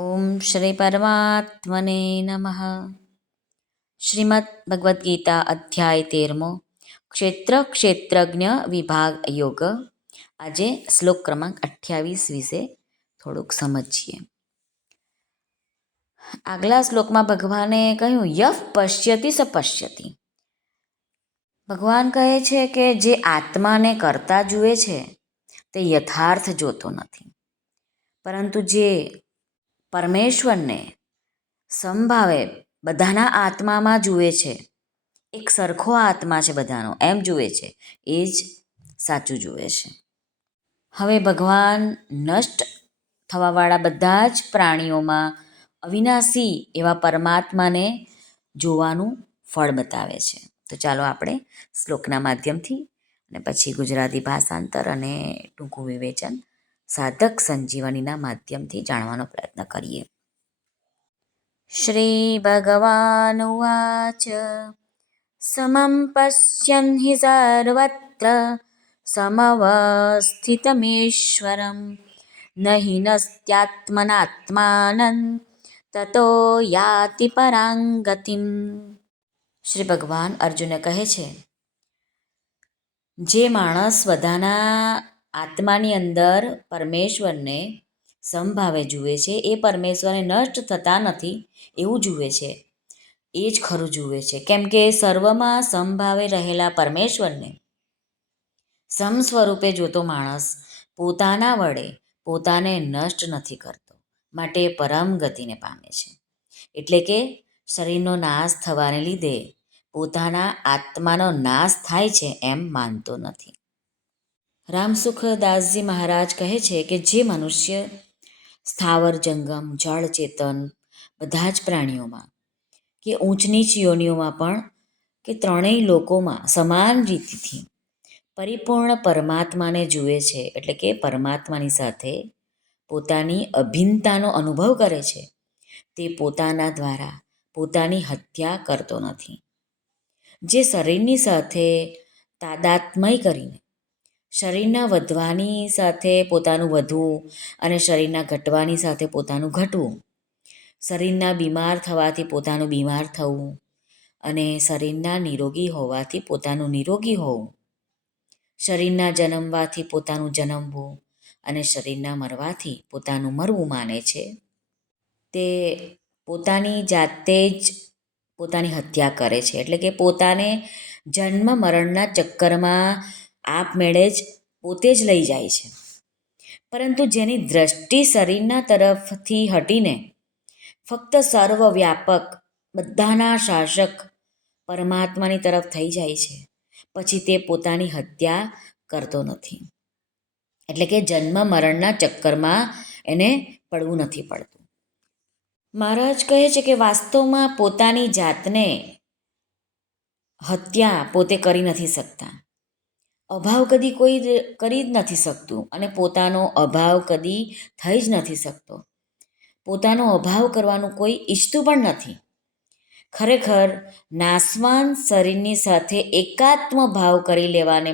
ઓમ શ્રી પરમાત્મને નમઃ. શ્રીમદ્ ભગવદ્ ગીતા અધ્યાય 13 ક્ષેત્ર ક્ષેત્રજ્ઞ વિભાગ યોગ. આજે શ્લોક ક્રમાંક 28 વિશે થોડુંક સમજીએ. આગલા શ્લોકમાં ભગવાને કહ્યું યઃ પશ્યતિ સ પશ્યતિ. ભગવાન કહે છે કે જે આત્માને કરતા જુએ છે તે યથાર્થ જોતો નથી, પરંતુ જે પરમેશ્વરને સંભાવે બધાના આત્મામાં જુએ છે, એક સરખો આત્મા છે બધાનો એમ જુએ છે, એ જ સાચું જુએ છે. હવે ભગવાન નષ્ટ થવાવાળા બધા જ પ્રાણીઓમાં અવિનાશી એવા પરમાત્માને જોવાનું ફળ બતાવે છે. તો ચાલો આપણે શ્લોકના માધ્યમથી અને પછી ગુજરાતી ભાષાંતર અને ટૂંકું વિવેચન સાધક સંજીવનીના માધ્યમથી જાણવાનો પ્રયત્ન કરીએ. શ્રી ભગવાન ઉવાચ સમં પશ્યન હિ સર્વત્ર સમવસ્થિતમીશ્વરં નહિ નસ્ત્યાત્મનાત્માનં તતો યાતિ પરાં ગતિમ. શ્રી ભગવાન અર્જુનને કહે છે, જે માણસ બધાના આત્માની અંદર પરમેશ્વરને સમભાવે જુએ છે, એ પરમેશ્વરને નષ્ટ થતા નથી એવું જુએ છે, એ જ ખરું જુએ છે. કેમ કે સર્વમાં સમભાવે રહેલા પરમેશ્વરને સમ સ્વરૂપે જોતો માણસ પોતાના વડે પોતાને નષ્ટ નથી કરતો, માટે પરમ ગતિને પામે છે. એટલે કે શરીરનો નાશ થવાને લીધે પોતાના આત્માનો નાશ થાય છે એમ માનતો નથી. રામસુખદાસજી મહારાજ કહે છે કે જે મનુષ્ય સ્થાવર જંગમ જળ ચેતન બધા જ પ્રાણીઓમાં કે ઊંચ નીચ યોનિઓમાં પણ કે ત્રણેય લોકોમાં સમાન રીતથી પરિપૂર્ણ પરમાત્માને જુએ છે, એટલે કે પરમાત્માની સાથે પોતાની અભિન્નતાનો અનુભવ કરે છે, તે પોતાના દ્વારા પોતાની હત્યા કરતો નથી. જે શરીરની સાથે તાદાત્મય કરીને શરીરના વધવાની સાથે પોતાનું વધવું અને શરીરના ઘટવાની સાથે પોતાનું ઘટવું, શરીરના બીમાર થવાથી પોતાનું બીમાર થવું અને શરીરના નિરોગી હોવાથી પોતાનું નિરોગી હોવું, શરીરના જન્મવાથી પોતાનું જન્મવું અને શરીરના મરવાથી પોતાનું મરવું માને છે, તે પોતાની જાતે જ પોતાની હત્યા કરે છે. એટલે કે પોતાને જન્મ મરણના ચક્કરમાં આપમેળે જ પોતે જ લઈ જાય છે. પરંતુ જેની દ્રષ્ટિ શરીરના તરફથી હટીને ફક્ત સર્વવ્યાપક બધાના શાસક પરમાત્માની તરફ થઈ જાય છે, પછી તે પોતાની હત્યા કરતો નથી. એટલે કે જન્મ મરણના ચક્કરમાં એને પડવું નથી પડતું. મહારાજ કહે છે કે વાસ્તવમાં પોતાની જાતને હત્યા પોતે કરી નથી શકતા, અભાવ કદી કોઈ કરી જ નથી શકતું અને પોતાનો અભાવ કદી થઈ જ નથી શકતો. પોતાનો અભાવ કરવાનું કોઈ ઈચ્છતું પણ નથી. ખરેખર નાશવાન શરીરની સાથે એકાત્મ ભાવ કરી લેવાને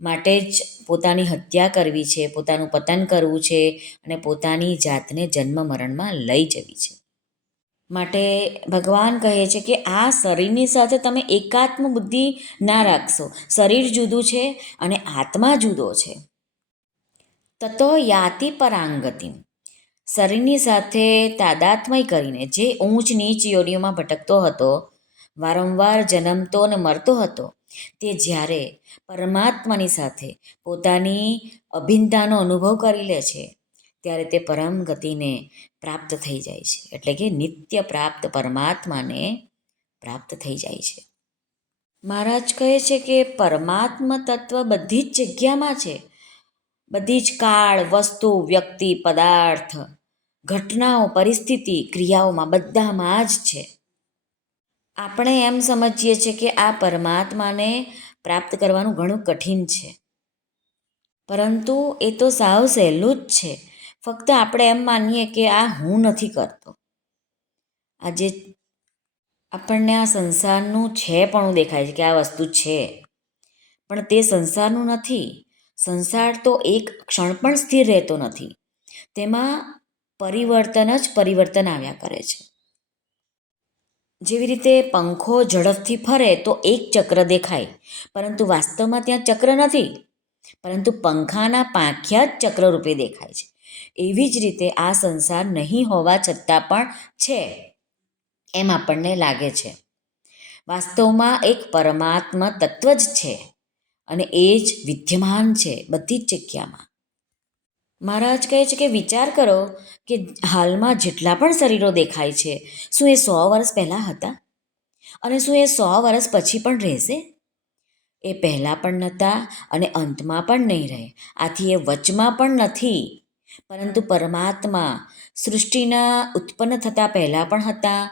માટે જ પોતાની હત્યા કરવી છે, પોતાનું પતન કરવું છે અને પોતાની જાતને જન્મ મરણમાં લઈ જવી છે. માટે ભગવાન કહે છે કે આ શરીરની સાથે તમે એકાત્મ બુદ્ધિ ના રાખશો. શરીર જુદું છે અને આત્મા જુદો છે. તતો યાતિ પરાંગતિમ. શરીરની સાથે તાદાત્મય કરીને જે ઊંચ નીચ યોનિઓમાં ભટકતો હતો, વારંવાર જન્મતો અને મરતો હતો, તે જ્યારે પરમાત્માની સાથે પોતાની અભિન્નતાનો અનુભવ કરી લે છે, ત્યારે તે પરમ ગતિને પ્રાપ્ત થઈ જાય છે. એટલે કે નિત્ય પ્રાપ્ત પરમાત્માને પ્રાપ્ત થઈ જાય છે. મહારાજ કહે છે કે પરમાત્મા તત્વ બધી જ જગ્યામાં છે. બધી જ કાળ, વસ્તુ, વ્યક્તિ, પદાર્થ, ઘટનાઓ, પરિસ્થિતિ, ક્રિયાઓમાં બધામાં જ છે. આપણે એમ સમજીએ છીએ કે આ પરમાત્માને પ્રાપ્ત કરવાનું ઘણું કઠિન છે, પરંતુ એ તો સાવ સહેલું જ છે. ફક્ત આપણે એમ માનીએ કે આ હું નથી કરતો. આજે આપણને આ સંસારનું છે પણ દેખાય છે કે આ વસ્તુ છે, પણ તે સંસારનું નથી. સંસાર તો એક ક્ષણ પણ સ્થિર રહેતો નથી. તેમાં પરિવર્તન જ પરિવર્તન આવ્યા કરે છે. જેવી રીતે પંખો ઝડપથી ફરે તો એક ચક્ર દેખાય, પરંતુ વાસ્તવમાં ત્યાં ચક્ર નથી, પરંતુ પંખાના પાંખિયા જ ચક્ર રૂપે દેખાય છે. એવી જ રીતે આ સંસાર નહીં હોવા છતાં પણ છે એમ આપણને લાગે છે. વાસ્તવમાં એક પરમાત્મા તત્વ જ છે અને એ જ વિદ્યમાન છે બધી જ જગ્યામાં. મહારાજ કહે છે કે વિચાર કરો કે હાલમાં જેટલા પણ શરીરો દેખાય છે, શું એ 100 વર્ષ પહેલાં હતા? અને શું એ 100 વર્ષ પછી પણ રહેશે? એ પહેલાં પણ નહોતા અને અંતમાં પણ નહીં રહે. આથી એ વચમાં પણ નથી, પરંતુ પરમાત્મા સૃષ્ટિના ઉત્પન્ન થતાં પહેલાં પણ હતા,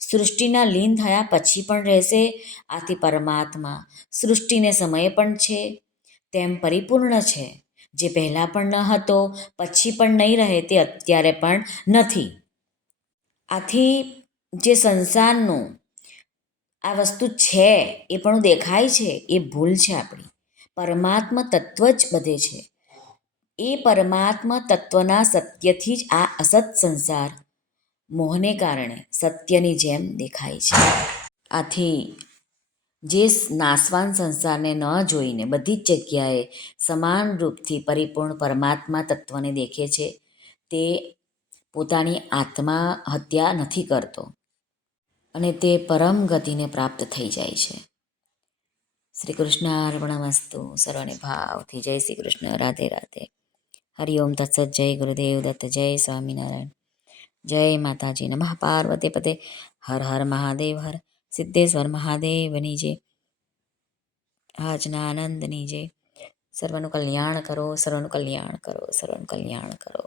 સૃષ્ટિના લીન થયા પછી પણ રહેશે. આથી પરમાત્મા સૃષ્ટિને સમયે પણ છે તેમ પરિપૂર્ણ છે. જે પહેલાં પણ ન હતો, પછી પણ નહીં રહે, તે અત્યારે પણ નથી. આથી જે સંસારનું આ વસ્તુ છે એ પણ દેખાય છે, એ ભૂલ છે આપણી. પરમાત્મા તત્વ જ બધે છે. એ પરમાત્મા તત્વના સત્યથી જ આ અસત સંસાર મોહને કારણે સત્યની જેમ દેખાય છે. આથી જે નાશવાન સંસારને ન જોઈને બધી જ જગ્યાએ સમાન રૂપથી પરિપૂર્ણ પરમાત્મા તત્વને દેખે છે, તે પોતાની આત્મા હત્યા નથી કરતો અને તે પરમ ગતિને પ્રાપ્ત થઈ જાય છે. શ્રી કૃષ્ણ અર્પણમસ્તુ. સર્વને ભાવથી જય શ્રી કૃષ્ણ. રાધે રાધે. હરિઓમ તત્સત. જય ગુરુદેવ દત્ત. જય સ્વામિનારાયણ. જય માતાજી. નમઃ પાર્વતી પતે. હર હર મહાદેવ. હર સિદ્ધેશ્વર મહાદેવની જય. આજના આનંદની જય. સર્વનું કલ્યાણ કરો, સર્વનું કલ્યાણ કરો, સર્વનું કલ્યાણ કરો.